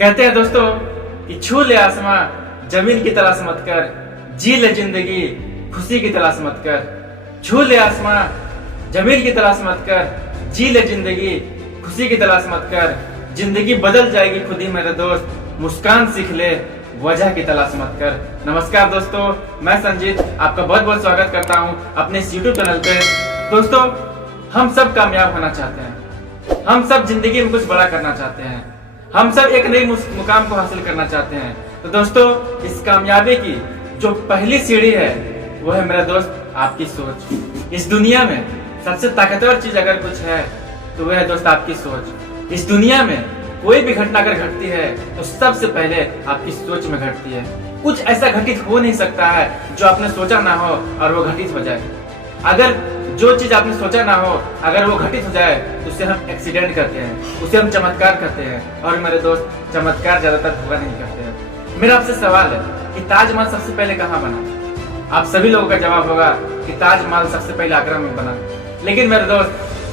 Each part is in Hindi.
कहते हैं दोस्तों कि छू ले आसमां जमीन की तलाश मत कर, जी ले जिंदगी खुशी की तलाश मत कर। छू ले आसमां जमीन की तलाश मत कर, जी ले जिंदगी खुशी की तलाश मत कर। जिंदगी बदल जाएगी खुद ही मेरे दोस्त, मुस्कान सीख ले वजह की तलाश मत कर। नमस्कार दोस्तों, मैं संजीत आपका बहुत बहुत स्वागत करता हूं अपने इस YouTube चैनल पे। दोस्तों, हम सब कामयाब होना चाहते हैं, हम सब जिंदगी में कुछ बड़ा करना चाहते हैं, हम सब एक नई मुकाम को हासिल करना चाहते हैं। तो दोस्तों, इस कामयाबी की जो पहली सीढ़ी है वो है मेरा दोस्त आपकी सोच। इस दुनिया में सबसे ताकतवर चीज अगर कुछ है तो वह है दोस्त आपकी सोच। इस दुनिया में कोई भी घटना अगर घटती है तो सबसे पहले आपकी सोच में घटती है। कुछ ऐसा घटित हो नहीं सकता है जो आपने सोचा ना हो और वो घटित हो जाए। अगर जो चीज आपने सोचा ना हो अगर वो घटित हो जाए तो उसे हम एक्सीडेंट कहते हैं, उसे हम चमत्कार कहते हैं। और मेरे दोस्त, चमत्कार ज्यादातर धोखा नहीं करते हैं। मेरा आपसे सवाल है कि ताजमहल सबसे पहले कहाँ बना? आप सभी लोगों का जवाब होगा कि ताजमहल सबसे पहले आगरा में बना। लेकिन मेरे दोस्त,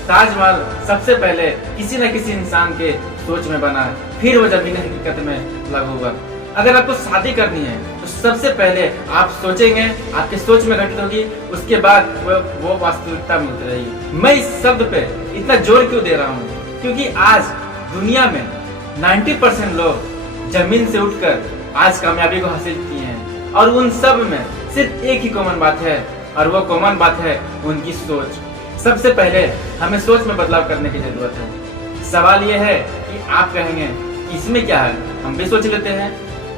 ताजमहल सबसे पहले किसी न किसी इंसान के सोच में बना है, फिर वो जमीन हकीकत में लागू हुआ। अगर आपको शादी करनी है तो सबसे पहले आप सोचेंगे, आपके सोच में घटित होगी, उसके बाद वो वास्तविकता में उतरेगी। मैं इस शब्द पे इतना जोर क्यों दे रहा हूँ? क्योंकि आज दुनिया में 90% लोग जमीन से उठकर आज कामयाबी को हासिल किए हैं, और उन सब में सिर्फ एक ही कॉमन बात है, और वो कॉमन बात है उनकी सोच। सबसे पहले हमें सोच में बदलाव करने की जरूरत है। सवाल ये है कि आप कहेंगे कि इसमें क्या है, हम भी सोच लेते हैं।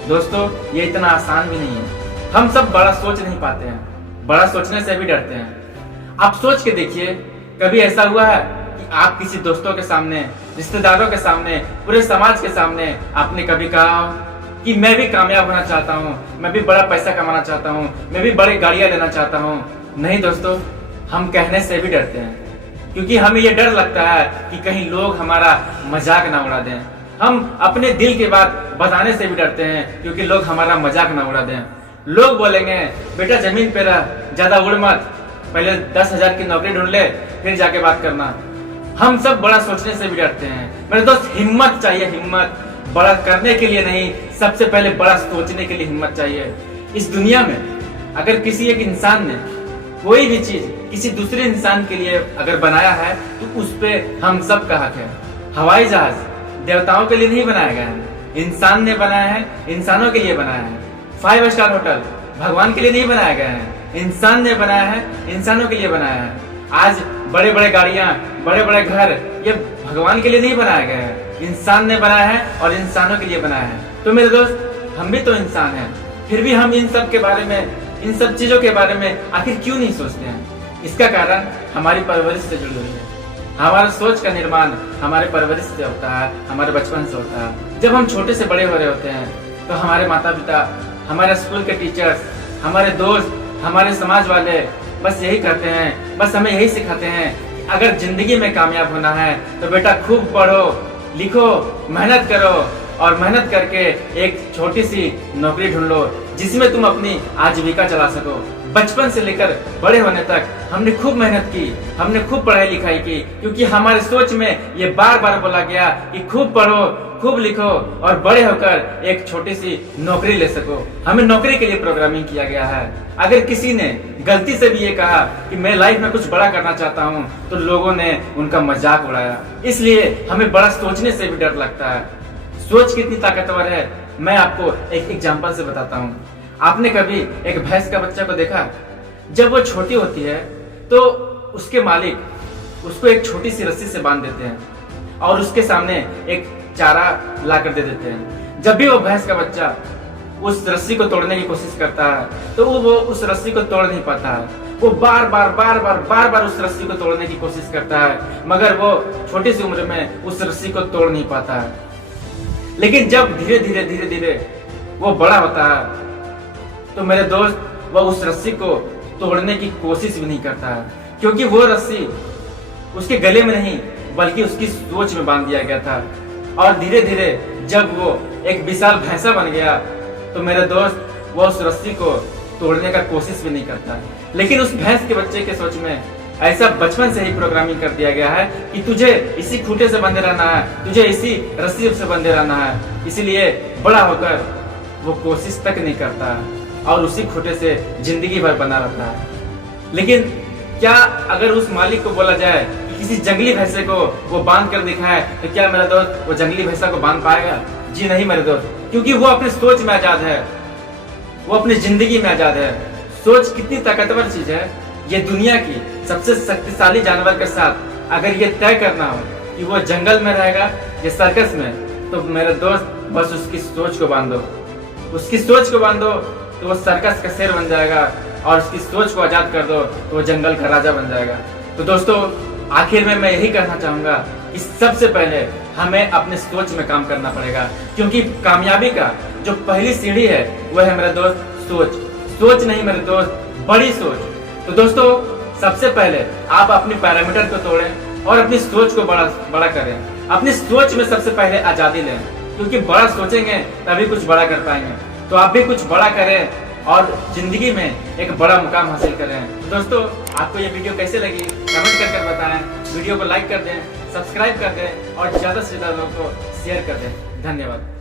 दोस्तों, ये इतना आसान भी नहीं है। हम सब बड़ा सोच नहीं पाते हैं, बड़ा सोचने से भी डरते हैं। आप सोच के देखिए, कभी ऐसा हुआ है कि आप किसी दोस्तों के सामने, रिश्तेदारों के सामने, पूरे समाज के सामने आपने कभी कहा कि मैं भी कामयाब होना चाहता हूँ, मैं भी बड़ा पैसा कमाना चाहता हूँ, मैं भी बड़ी गाड़ियां लेना चाहता हूँ? नहीं दोस्तों, हम कहने से भी डरते हैं, क्योंकि हमें ये डर लगता है कि कहीं लोग हमारा मजाक ना उड़ा दें। हम अपने दिल की बात बताने से भी डरते हैं, क्योंकि लोग हमारा मजाक ना उड़ा दें। लोग बोलेंगे, बेटा जमीन पे रह, ज्यादा उड़ मत, पहले 10,000 की नौकरी ढूंढ ले, फिर जाके बात करना। हम सब बड़ा सोचने से भी डरते हैं। मेरे दोस्त, हिम्मत चाहिए, हिम्मत। बड़ा करने के लिए नहीं, सबसे पहले बड़ा सोचने के लिए हिम्मत चाहिए। इस दुनिया में अगर किसी एक इंसान ने कोई भी चीज किसी दूसरे इंसान के लिए अगर बनाया है तो उस पे हम सब का हक है। हवाई जहाज देवताओं के लिए नहीं बनाया गया है, इंसान ने बनाया है, इंसानों के लिए बनाया है। 5 स्टार होटल भगवान के लिए नहीं बनाया गया है, इंसान ने बनाया है, इंसानों के लिए बनाया है। आज बड़े बड़े गाड़ियां, बड़े बड़े घर, ये भगवान के लिए नहीं बनाया गया है, इंसान ने बनाया है और इंसानों के लिए बनाया है। तो मेरे दोस्त, हम भी तो इंसान हैं, फिर भी हम इन सब के बारे में, इन सब चीजों के बारे में आखिर क्यों नहीं सोचते हैं? इसका कारण हमारी परवरिश से जुड़ी हुई है। हमारा सोच का निर्माण हमारे परवरिश से होता है, हमारे बचपन से होता है। जब हम छोटे से बड़े हो रहे होते हैं तो हमारे माता पिता, हमारे स्कूल के टीचर्स, हमारे दोस्त, हमारे समाज वाले बस यही करते हैं, बस हमें यही सिखाते हैं कि अगर जिंदगी में कामयाब होना है तो बेटा खूब पढ़ो, लिखो, मेहनत करो, और मेहनत करके एक छोटी सी नौकरी ढूंढ लो जिसमें तुम अपनी आजीविका चला सको। बचपन से लेकर बड़े होने तक हमने खूब मेहनत की, हमने खूब पढ़ाई लिखाई की, क्योंकि हमारे सोच में ये बार बार बोला गया कि खूब पढ़ो, खूब लिखो और बड़े होकर एक छोटी सी नौकरी ले सको। हमें नौकरी के लिए प्रोग्रामिंग किया गया है। अगर किसी ने गलती से भी ये कहा कि मैं लाइफ में कुछ बड़ा करना चाहता हूँ तो लोगों ने उनका मजाक उड़ाया। इसलिए हमें बड़ा सोचने से भी डर लगता है। सोच कितनी ताकतवर है, मैं आपको एक एग्जांपल से बताता हूँ। आपने कभी एक भैंस का बच्चा को देखा? जब वो छोटी होती है तो उसके मालिक उसको एक छोटी सी रस्सी से बांध देते हैं और उसके सामने एक चारा ला कर दे देते हैं। जब भी वो भैंस का बच्चा उस रस्सी को तोड़ने की कोशिश करता है तो वो उस रस्सी को तोड़ नहीं पाता है। वो बार बार उस रस्सी को तोड़ने की कोशिश करता है, मगर वो छोटी सी उम्र में उस रस्सी को तोड़ नहीं पाता है। लेकिन जब धीरे धीरे वो बड़ा होता है तो मेरे दोस्त, वो उस रस्सी को तोड़ने की कोशिश भी नहीं करता है, क्योंकि वो रस्सी उसके गले में नहीं बल्कि उसकी सोच में बांध दिया गया था। और धीरे धीरे जब वो एक विशाल भैंसा बन गया तो मेरे दोस्त, वो उस रस्सी को तोड़ने का कोशिश भी नहीं करता। लेकिन उस भैंस के बच्चे के सोच में ऐसा बचपन से ही प्रोग्रामिंग कर दिया गया है कि तुझे इसी खूंटे से बंधे रहना है, तुझे इसी रस्सी से बंधे रहना है। इसीलिए बड़ा होकर वो कोशिश तक नहीं करता और उसी खूंटे से जिंदगी भर बना रहता है। लेकिन क्या अगर उस मालिक को बोला जाए कि किसी जंगली भैंसे को वो बांध कर दिखाए, तो क्या मेरा दोस्त वो जंगली भैंसा को बांध पाएगा? जी नहीं मेरे दोस्त, क्योंकि वो अपनी सोच में आजाद है, वो अपनी जिंदगी में आजाद है। सोच कितनी ताकतवर चीज है। ये दुनिया की सबसे शक्तिशाली जानवर के साथ अगर ये तय करना हो कि वो जंगल में रहेगा या सर्कस में, तो मेरे दोस्त बस उसकी सोच को बांधो, उसकी सोच को बांधो तो वो सर्कस का शेर बन जाएगा, और उसकी सोच को आजाद कर दो तो वो जंगल का राजा बन जाएगा। तो दोस्तों आखिर में मैं यही कहना चाहूंगा कि सबसे पहले हमें अपने सोच में काम करना पड़ेगा, क्योंकि कामयाबी का जो पहली सीढ़ी है वह है मेरे दोस्त सोच। सोच नहीं मेरे दोस्त, बड़ी सोच। तो दोस्तों सबसे पहले आप अपनी पैरामीटर को तोड़ें और अपनी सोच को बड़ा करें। अपनी सोच में सबसे पहले आजादी लें, क्योंकि बड़ा सोचेंगे तभी कुछ बड़ा कर पाएंगे। तो आप भी कुछ बड़ा करें और जिंदगी में एक बड़ा मुकाम हासिल करें। तो दोस्तों आपको ये वीडियो कैसे लगी कमेंट कर बताएं, वीडियो को लाइक कर दें, सब्सक्राइब कर दें और ज्यादा से ज्यादा लोगों को शेयर कर दें। धन्यवाद।